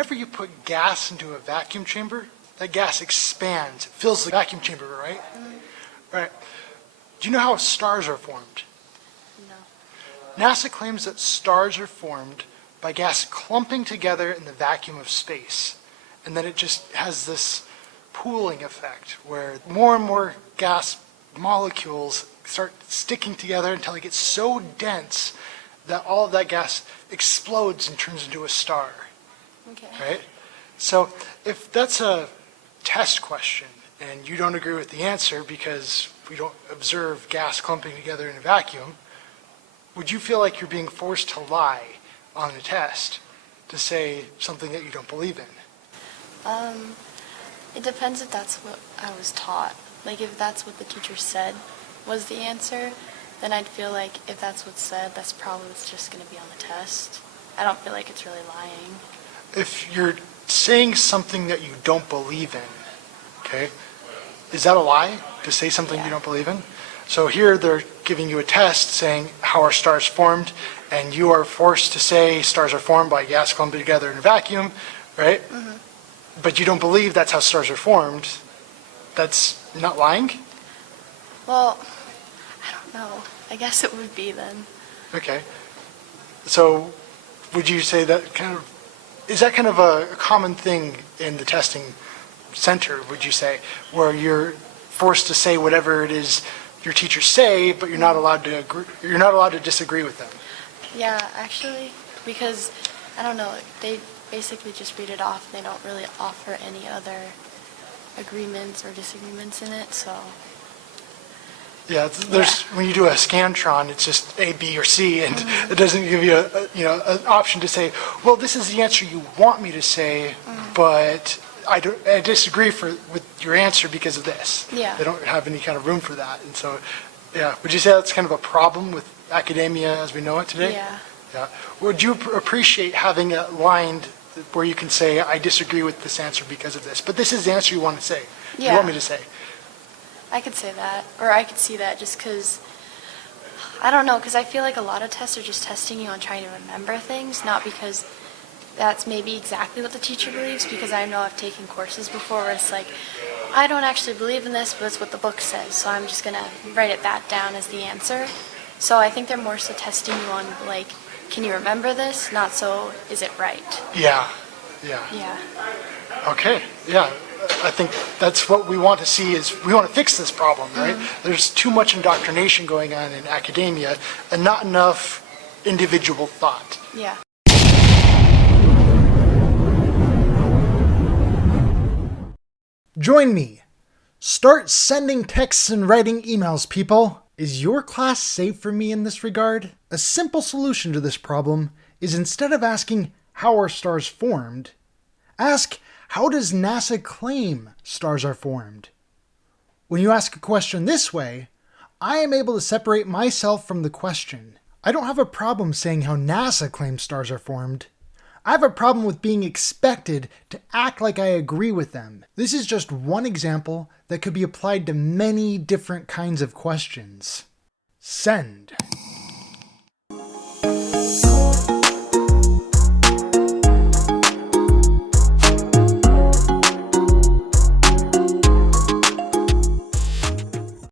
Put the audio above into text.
whenever you put gas into a vacuum chamber, that gas expands. It fills the vacuum chamber, right? Right. Do you know how stars are formed? No. NASA claims that stars are formed by gas clumping together in the vacuum of space. And then it just has this pooling effect where more and more gas molecules start sticking together until it gets so dense that all of that gas explodes and turns into a star. Okay. Right? So if that's a test question and you don't agree with the answer because we don't observe gas clumping together in a vacuum, would you feel like you're being forced to lie on a test to say something that you don't believe in? It depends if that's what I was taught. Like if that's what the teacher said was the answer, then I'd feel like if that's what's said, that's probably what's just going to be on the test. I don't feel like it's really lying. If you're saying something that you don't believe in, okay, is that a lie to say something you don't believe in? So here they're giving you a test saying how are stars formed, and you are forced to say stars are formed by gas clumping together in a vacuum, right? Mm-hmm. But you don't believe that's how stars are formed. That's not lying? Well, I don't know. I guess it would be then. Okay. So would you say that is that kind of a common thing in the testing center, would you say, where you're forced to say whatever it is your teachers say, but you're not allowed to agree, you're not allowed to disagree with them? Yeah, actually, because, I don't know, they basically just read it off. They don't really offer any other agreements or disagreements in it, so. Yeah, when you do a Scantron, it's just A, B, or C, and it doesn't give you an option to say, well, this is the answer you want me to say, but I disagree with your answer because of this. Yeah. They don't have any kind of room for that, and so, yeah. Would you say that's kind of a problem with academia as we know it today? Yeah. Yeah. Would you appreciate having a line where you can say, I disagree with this answer because of this, but this is the answer you want to say, Yeah. you want me to say? I could say that, or I could see that just because, I don't know, because I feel like a lot of tests are just testing you on trying to remember things, not because that's maybe exactly what the teacher believes, because I know I've taken courses before where it's like, I don't actually believe in this, but it's what the book says, so I'm just going to write that down as the answer. So I think they're more so testing you on, like, can you remember this? Not so, is it right? Yeah. Yeah. Yeah. Okay. Yeah. I think that's what we want to see is we want to fix this problem, right? There's too much indoctrination going on in academia and not enough individual thought. Yeah. Join me. Start sending texts and writing emails, people. Is your class safe for me in this regard? A simple solution to this problem is instead of asking, how are stars formed, ask, how does NASA claim stars are formed? When you ask a question this way, I am able to separate myself from the question. I don't have a problem saying how NASA claims stars are formed. I have a problem with being expected to act like I agree with them. This is just one example that could be applied to many different kinds of questions. Send.